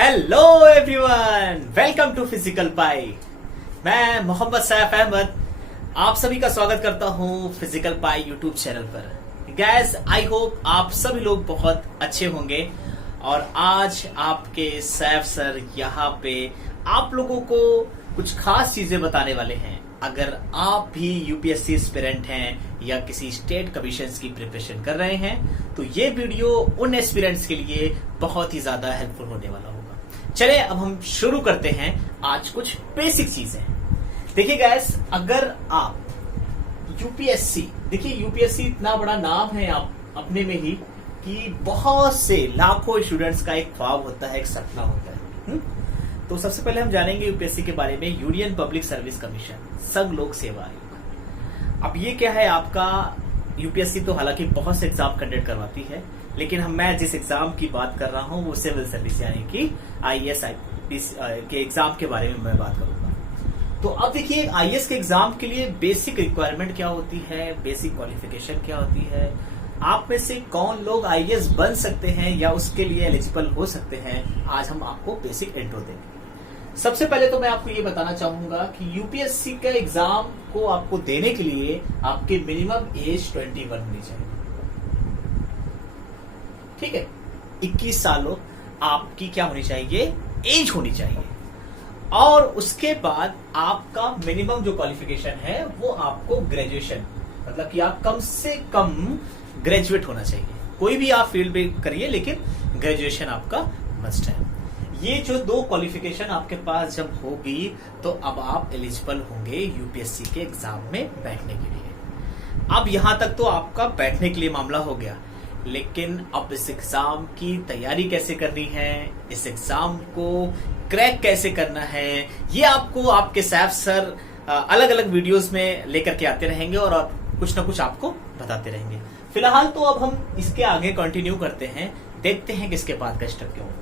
Hello everyone, welcome to physical pi. मैं मोहम्मद सैफ अहमद आप सभी का स्वागत करता हूं फिजिकल पाई यूट्यूब चैनल पर। गैस, आई होप आप सभी लोग बहुत अच्छे होंगे और आज आपके सैफ सर यहाँ पे आप लोगों को कुछ खास चीजें बताने वाले हैं। अगर आप भी यूपीएससी एस्पिरेंट हैं या किसी स्टेट कमीशंस की प्रिपरेशन कर रहे हैं तो ये वीडियो उन एस्पिरेंट्स के लिए बहुत ही ज्यादा हेल्पफुल होने वाला होगा। चलिए अब हम शुरू करते हैं आज कुछ बेसिक चीजें। देखिए गैस, अगर आप यूपीएससी, देखिए यूपीएससी इतना बड़ा नाम है आप अपने में ही कि बहुत से लाखों स्टूडेंट्स का एक ख्वाब होता है, एक सपना होता है। तो सबसे पहले हम जानेंगे यूपीएससी के बारे में। यूनियन पब्लिक सर्विस कमीशन, संघ लोक सेवा आयोग। अब ये क्या है आपका? यूपीएससी तो हालांकि बहुत से एग्जाम कंडक्ट करवाती है, लेकिन मैं जिस एग्जाम की बात कर रहा हूं वो सिविल सर्विस यानी कि आईएएस के एग्जाम के बारे में मैं बात करूंगा। तो अब देखिए, आईएएस के एग्जाम के लिए बेसिक रिक्वायरमेंट क्या होती है, बेसिक क्वालिफिकेशन क्या होती है, आप में से कौन लोग आईएएस बन सकते हैं या उसके लिए एलिजिबल हो सकते हैं, आज हम आपको बेसिक इंट्रो देंगे। सबसे पहले तो मैं आपको ये बताना चाहूंगा कि यूपीएससी का एग्जाम को आपको देने के लिए आपकी मिनिमम एज 21 होनी चाहिए। ठीक है, 21 सालों आपकी क्या होनी चाहिए? एज होनी चाहिए। और उसके बाद आपका मिनिमम जो क्वालिफिकेशन है वो आपको ग्रेजुएशन, मतलब कि आप कम से कम ग्रेजुएट होना चाहिए। कोई भी आप फील्ड में करिए लेकिन ग्रेजुएशन आपका मस्ट है। ये जो दो क्वालिफिकेशन आपके पास जब होगी तो अब आप एलिजिबल होंगे यूपीएससी के एग्जाम में बैठने के लिए। अब यहां तक तो आपका बैठने के लिए मामला हो गया, लेकिन अब इस एग्जाम की तैयारी कैसे करनी है, इस एग्जाम को क्रैक कैसे करना है, ये आपको आपके सैफ सर अलग अलग वीडियोस में लेकर के आते रहेंगे और कुछ ना कुछ आपको बताते रहेंगे। फिलहाल तो अब हम इसके आगे कंटिन्यू करते हैं, देखते हैं कि इसके बाद का स्टेप क्या होता है।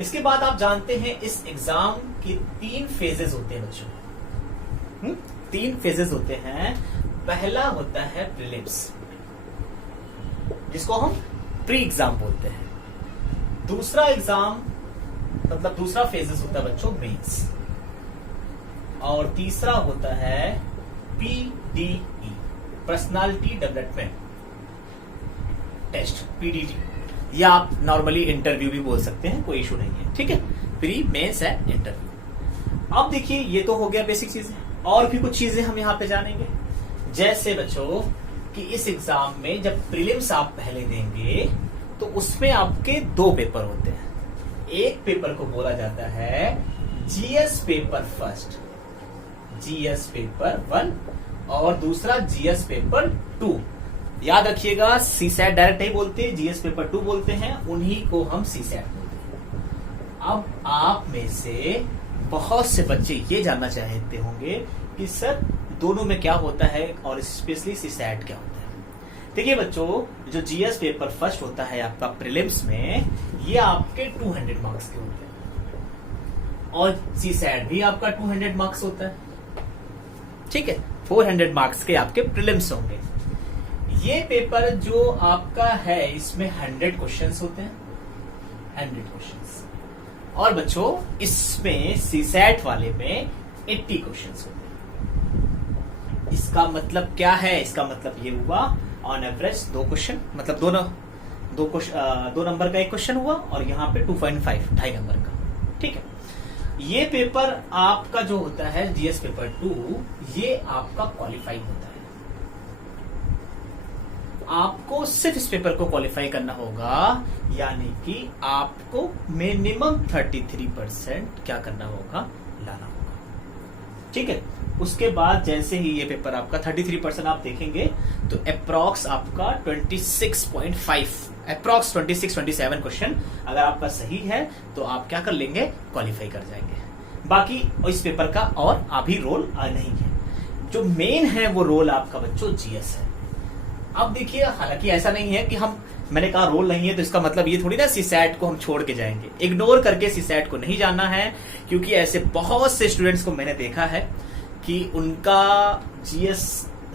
इसके बाद आप जानते हैं इस एग्जाम के 3 फेजेस होते हैं बच्चों। 3 फेजेस होते हैं। पहला होता है प्रीलिम्स, जिसको हम प्री एग्जाम बोलते हैं। दूसरा एग्जाम मतलब दूसरा फेजेस होता है बच्चों मेंस, और तीसरा होता है PDE, personality development test, PDT, या आप नॉर्मली इंटरव्यू भी बोल सकते हैं, कोई इशू नहीं है। ठीक है, प्री, मेंस एंड इंटरव्यू। अब देखिए, ये तो हो गया बेसिक चीजें, और भी कुछ चीजें हम यहाँ पे जानेंगे। जैसे बच्चों कि इस एग्जाम में जब प्रीलिम्स आप पहले देंगे तो उसमें आपके 2 पेपर होते हैं। एक पेपर को बोला जाता है GS paper first, GS paper 1, और दूसरा जीएस पेपर 2। याद रखिएगा, सीसैट डायरेक्ट नहीं बोलते, जीएस पेपर 2 बोलते हैं, उन्हीं को हम सीसैट बोलते हैं। अब आप में से बहुत से बच्चे ये जानना चाहते होंगे कि सर दोनों में क्या होता है और स्पेशली सीसैट क्या होता है। देखिए बच्चों, जो जीएस पेपर फर्स्ट होता है आपका प्रीलिम्स में, ये आपके 200 मार्क्स के होते हैं, और सीसैट भी आपका 200 मार्क्स होता है। ठीक है, 400 मार्क्स के आपके प्रीलिम्स होंगे। ये पेपर जो आपका है इसमें 100 क्वेश्चंस होते हैं, 100 क्वेश्चंस। और बच्चों इसमें सीसैट वाले में 80 क्वेश्चंस होते हैं। इसका मतलब क्या है? इसका मतलब ये हुआ ऑन एवरेज 2 क्वेश्चन, मतलब दो नंबर का एक क्वेश्चन हुआ, और यहाँ पे 2.5, 2.5 नंबर का। ठीक है, ये पेपर आपका जो होता है जीएस पेपर 2, ये आपका क्वालिफाई होता है। आपको सिर्फ इस पेपर को क्वालिफाई करना होगा, यानी कि आपको मिनिमम 33% क्या करना होगा? लाना होगा। ठीक है, उसके बाद जैसे ही ये पेपर आपका 33% आप देखेंगे तो अप्रॉक्स आपका 26.5, अप्रॉक्स 26-27 क्वेश्चन अगर आपका सही है तो आप क्या कर लेंगे? क्वालिफाई कर जाएंगे। बाकी इस पेपर का और अभी रोल नहीं है। जो मेन है वो रोल आपका बच्चों जीएस है। अब देखिए, हालांकि ऐसा नहीं है कि मैंने कहा रोल नहीं है तो इसका मतलब ये थोड़ी ना सीसैट को हम छोड़ के जाएंगे। इग्नोर करके सीसैट को नहीं जाना है, क्योंकि ऐसे बहुत से स्टूडेंट्स को मैंने देखा है कि उनका जीएस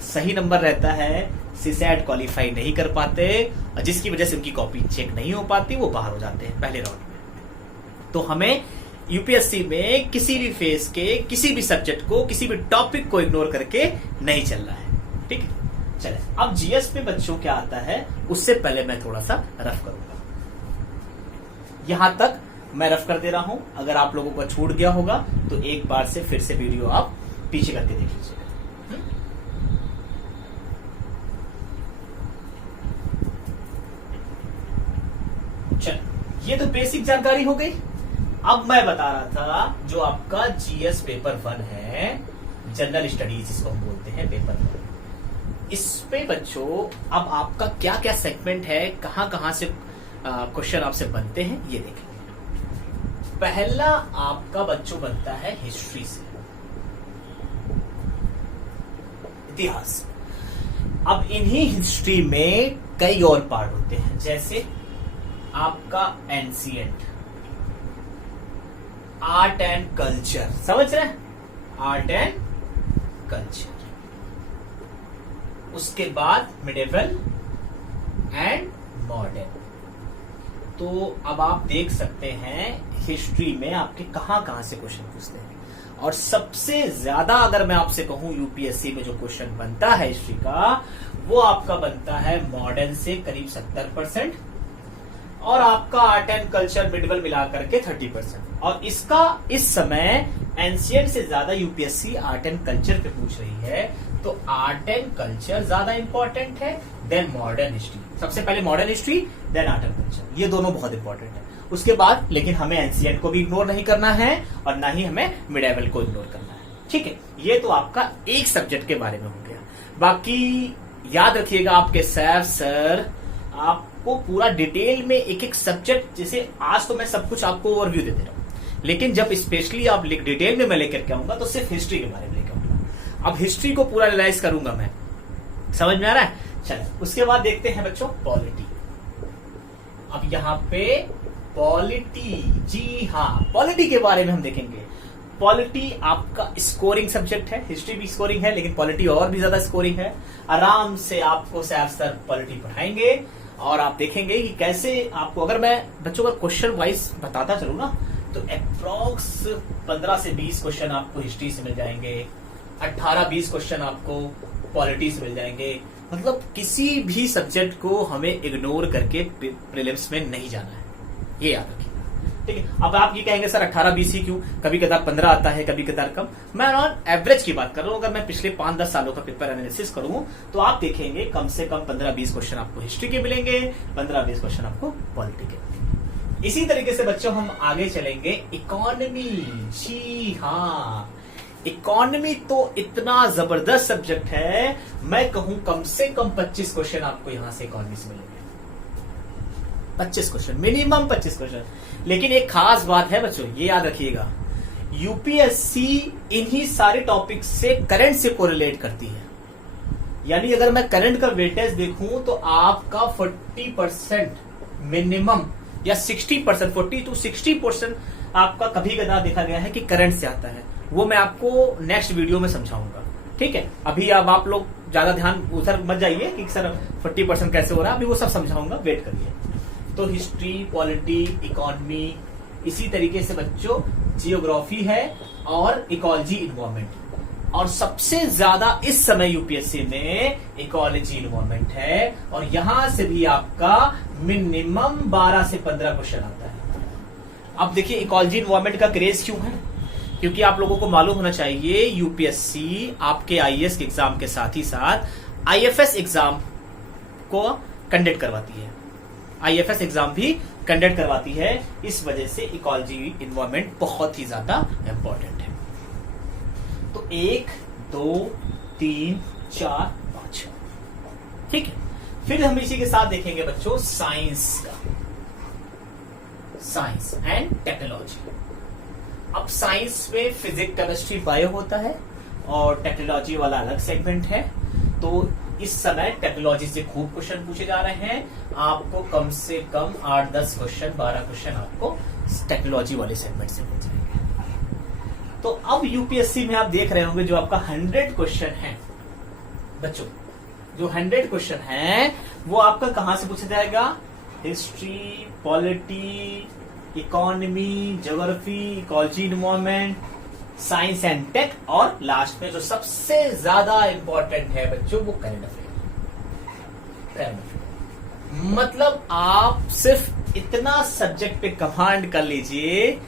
सही नंबर रहता है, सीसैट क्वालिफाई नहीं कर पाते, जिसकी वजह से उनकी कॉपी चेक नहीं हो पाती, वो बाहर हो जाते हैं पहले राउंड में। तो हमें यूपीएससी में किसी भी फेज के किसी भी सब्जेक्ट को, किसी भी टॉपिक को इग्नोर करके नहीं चलना है। ठीक है, चले अब जीएस में बच्चों क्या आता है उससे पहले मैं थोड़ा सा रफ करूंगा। यहां तक मैं रफ कर दे रहा हूं, अगर आप लोगों को छूट गया होगा तो एक बार से फिर से वीडियो आप पीछे करके देख लीजिएगा। चल, ये तो बेसिक जानकारी हो गई। अब मैं बता रहा था जो आपका जीएस पेपर 1 है, जनरल स्टडीज जिसको हम बोलते हैं पेपर 1, इस पे बच्चों अब आपका क्या क्या सेगमेंट है, कहां कहां से क्वेश्चन आपसे बनते हैं ये देखेंगे। पहला आपका बच्चों बनता है हिस्ट्री से, इतिहास। अब इन्हीं हिस्ट्री में कई और पार्ट होते हैं, जैसे आपका एंशिएंट, आर्ट एंड कल्चर, समझ रहे हैं, आर्ट एंड कल्चर। उसके बाद मिडिवल एंड मॉडर्न। तो अब आप देख सकते हैं हिस्ट्री में आपके कहां कहां से क्वेश्चन पूछते हैं, और सबसे ज्यादा अगर मैं आपसे कहूं यूपीएससी में जो क्वेश्चन बनता है हिस्ट्री का, वो आपका बनता है मॉडर्न से करीब 70%, और आपका आर्ट एंड कल्चर मिडिवल मिलाकर के 30%। और इसका इस समय एंशिएंट से ज्यादा यूपीएससी आर्ट एंड कल्चर पे पूछ रही है, तो आर्ट एंड कल्चर ज्यादा इंपॉर्टेंट है देन मॉडर्न हिस्ट्री। सबसे पहले modern history then art and culture, ये दोनों बहुत इंपॉर्टेंट है। उसके बाद लेकिन हमें एंशिएंट को भी इग्नोर नहीं करना है और ना ही हमें मिडिवल को इग्नोर करना है। ठीक है, ये तो आपका एक सब्जेक्ट के बारे में हो गया। बाकी याद रखिएगा आपके सर आपको पूरा डिटेल में एक एक सब्जेक्ट, जैसे आज तो मैं सब कुछ आपको ओवरव्यू दे रहा हूं, लेकिन जब स्पेशली आप डिटेल में मैं लेकर के आऊंगा तो सिर्फ हिस्ट्री के बारे में लेकर आऊंगा। अब हिस्ट्री को पूरा एनालाइज करूंगा मैं, समझ में आ रहा है। चलो उसके बाद देखते हैं बच्चों पॉलिटी। अब यहां पे पॉलिटी, जी हाँ, पॉलिटी के बारे में हम देखेंगे। पॉलिटी आपका स्कोरिंग सब्जेक्ट है, हिस्ट्री भी स्कोरिंग है लेकिन पॉलिटी और भी ज्यादा स्कोरिंग है। आराम से आपको सर पॉलिटी पढ़ाएंगे और आप देखेंगे कि कैसे आपको, अगर मैं बच्चों का क्वेश्चन वाइज बताता चलूं ना, तो अप्रॉक्स 15 से 20 क्वेश्चन आपको हिस्ट्री से मिल जाएंगे, 18-20 क्वेश्चन आपको पॉलिटी से मिल जाएंगे। मतलब किसी भी सब्जेक्ट को हमें इग्नोर करके प्रीलिम्स में नहीं जाना है, ये याद रखिए। ठीक है, अब आप ये कहेंगे सर 18-20 ही क्यों, कभी कदार 15 आता है, कभी कदार कम। मैं ऑन एवरेज की बात कर रहा हूं, अगर मैं पिछले 5-10 सालों का पेपर एनालिसिस करूं तो आप देखेंगे कम से कम 15-20 क्वेश्चन आपको हिस्ट्री के मिलेंगे, 15-20 क्वेश्चन आपको पॉलिटी के। इसी तरीके से बच्चों हम आगे चलेंगे इकोनॉमी। जी हाँ, इकोनॉमी तो इतना जबरदस्त सब्जेक्ट है, मैं कहूं कम से कम 25 क्वेश्चन आपको यहां से इकोनॉमी से मिलेंगे। 25 क्वेश्चन, मिनिमम 25 क्वेश्चन। लेकिन एक खास बात है बच्चों, ये याद रखिएगा, यूपीएससी इन्हीं सारे टॉपिक से करंट से कोरिलेट करती है। यानी अगर मैं करंट का वेटेज देखूं तो आपका 40% मिनिमम या 60%, 40 to 60% आपका कभी कदा देखा गया है कि करंट से आता है। वो मैं आपको नेक्स्ट वीडियो में समझाऊंगा। ठीक है, अभी अब आप लोग ज्यादा ध्यान उधर मत जाइए कि सर 40% कैसे हो रहा है, अभी वो सब समझाऊंगा, वेट करिए। तो हिस्ट्री, पॉलिटी, इकोनॉमी, इसी तरीके से बच्चों जियोग्राफी है और इकोलॉजी इन्वायरमेंट। और सबसे ज्यादा इस समय यूपीएससी में इकोलॉजी इन्वायरमेंट है, और यहां से भी आपका मिनिमम 12 से 15 क्वेश्चन आता है। अब देखिए इकोलॉजी इन्वायरमेंट का क्रेज क्यों है, क्योंकि आप लोगों को मालूम होना चाहिए यूपीएससी आपके आईएएस के एग्जाम के साथ ही साथ आईएफएस एग्जाम को कंडक्ट करवाती है, आईएफएस एग्जाम भी कंडक्ट करवाती है। इस वजह से इकोलॉजी इन्वायरमेंट बहुत ही ज्यादा इंपॉर्टेंट है। तो 1, 2, 3, 4, 5, ठीक है। फिर हम इसी के साथ देखेंगे बच्चों साइंस का, साइंस एंड टेक्नोलॉजी। अब साइंस में फिजिक्स, केमिस्ट्री, बायो होता है और टेक्नोलॉजी वाला अलग सेगमेंट है। तो इस समय टेक्नोलॉजी से खूब क्वेश्चन पूछे जा रहे हैं, आपको कम से कम 8-10 क्वेश्चन, 12 क्वेश्चन आपको टेक्नोलॉजी वाले सेगमेंट से पूछ जाएंगे। तो अब यूपीएससी में आप देख रहे होंगे जो आपका 100 क्वेश्चन है बच्चों, जो 100 क्वेश्चन है वो आपका कहां से पूछा जाएगा, history, polity, economy, geography, ecology, environment, science and tech, और लास्ट में जो सबसे ज्यादा इंपॉर्टेंट है बच्चों वो करंट अफेयर। मतलब आप सिर्फ इतना सब्जेक्ट पे कमांड कर लीजिए,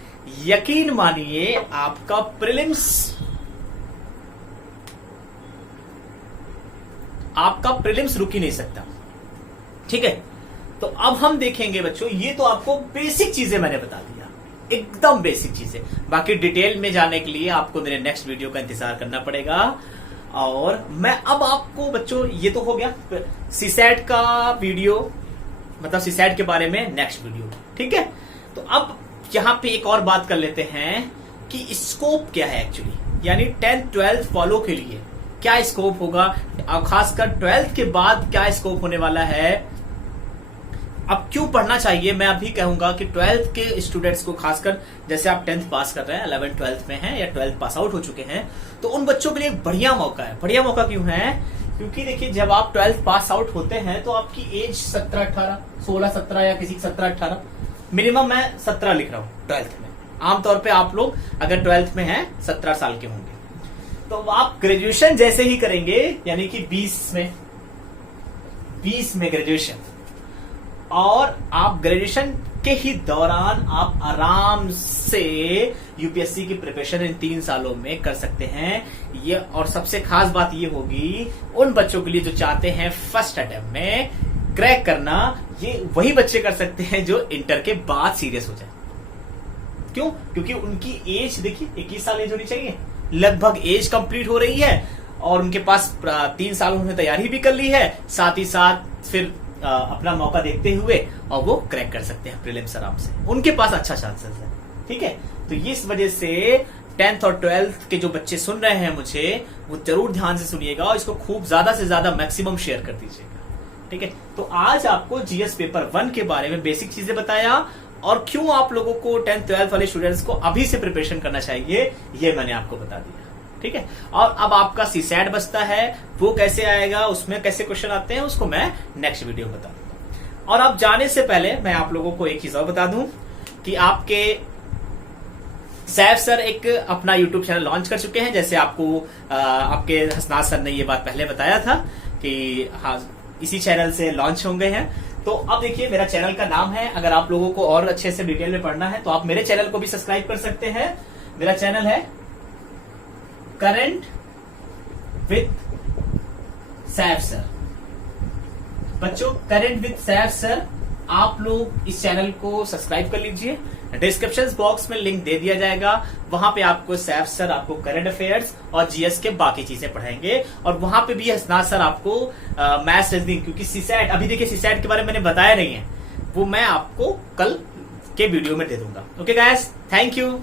यकीन मानिए आपका प्रीलिम्स रुक ही नहीं सकता। ठीक है, तो अब हम देखेंगे बच्चों, ये तो आपको बेसिक चीजें मैंने बता दिया, एकदम बेसिक चीजें। बाकी डिटेल में जाने के लिए आपको मेरे नेक्स्ट वीडियो का इंतजार करना पड़ेगा। और मैं अब आपको बच्चों, ये तो हो गया सीसैट का वीडियो, मतलब सीसैट के बारे में नेक्स्ट वीडियो। ठीक है, तो अब यहां पे एक और बात कर लेते हैं कि स्कोप क्या है एक्चुअली, यानी 10th 12th फॉलो के लिए क्या स्कोप होगा, और खासकर 12th के बाद क्या स्कोप होने वाला है। अब क्यों पढ़ना चाहिए, मैं अभी कहूंगा कि 12th के स्टूडेंट्स को, खासकर जैसे आप 10th पास कर रहे हैं, 11th 12th में हैं या 12th पास आउट हो चुके हैं, तो उन बच्चों के लिए एक बढ़िया मौका है। बढ़िया मौका क्यों है, क्योंकि देखिए जब आप 12th पास आउट होते हैं तो आपकी एज 17-18, 16-17 या किसी 17-18, मिनिमम मैं 17 लिख रहा हूं 12th में। आमतौर पे आप लोग अगर 12th में हैं 17 साल के होंगे, तो आप ग्रेजुएशन जैसे ही करेंगे, यानी कि 20 में ग्रेजुएशन, और आप ग्रेजुएशन के ही दौरान आप आराम से यूपीएससी की प्रिपरेशन इन 3 सालों में कर सकते हैं। ये, और सबसे खास बात ये होगी उन बच्चों के लिए जो चाहते हैं फर्स्ट अटेम्प्ट में क्रैक करना, ये वही बच्चे कर सकते हैं जो इंटर के बाद सीरियस हो जाए। क्यों? क्योंकि उनकी एज देखिए 21 साल एज होनी चाहिए, लगभग एज कंप्लीट हो रही है, और उनके पास 3 साल उन्होंने तैयारी भी कर ली है, साथ ही साथ फिर अपना मौका देखते हुए और वो क्रैक कर सकते हैं प्रीलिम्स आराम से, उनके पास अच्छा चांसेस है। ठीक है, तो इस वजह से 10th और 12th के जो बच्चे सुन रहे हैं मुझे, वो जरूर ध्यान से सुनिएगा और इसको खूब ज्यादा से ज्यादा मैक्सिमम शेयर कर दीजिएगा। ठीक है, तो आज आपको जीएस पेपर 1 के बारे में बेसिक चीजें बताया, और क्यों आप लोगों को 10th 12th वाले स्टूडेंट्स को अभी से प्रिपरेशन करना चाहिए, ये मैंने आपको बता दिया। ठीक है, और अब आपका सीसैट बचता है, वो कैसे आएगा, उसमें कैसे क्वेश्चन आते हैं, उसको मैं नेक्स्ट वीडियो में बता दूंगा। और अब जाने से पहले मैं आप लोगों को एक चीज और बता दूं कि आपके सैफ सर एक अपना यूट्यूब चैनल लॉन्च कर चुके हैं। जैसे आपको आपके हसनाथ सर ने ये बात पहले बताया था कि हाँ, इसी चैनल से लॉन्च होंगे हैं। तो अब देखिए, मेरा चैनल का नाम है, अगर आप लोगों को और अच्छे से डिटेल में पढ़ना है तो आप मेरे चैनल को भी सब्सक्राइब कर सकते हैं। मेरा चैनल है करंट विद सैफ सर। बच्चों, करंट विद सैफ सर, आप लोग इस चैनल को सब्सक्राइब कर लीजिए। डिस्क्रिप्शन बॉक्स में लिंक दे दिया जाएगा, वहां पे आपको सैफ सर आपको करंट अफेयर्स और जीएस के बाकी चीजें पढ़ाएंगे, और वहां पे भी हसनाथ सर आपको मैथ्स रीजनिंग, क्योंकि सीसैट, अभी देखिए सीसैट के बारे में मैंने बताया नहीं है, वो मैं आपको कल के वीडियो में दे दूंगा। Okay guys, thank you.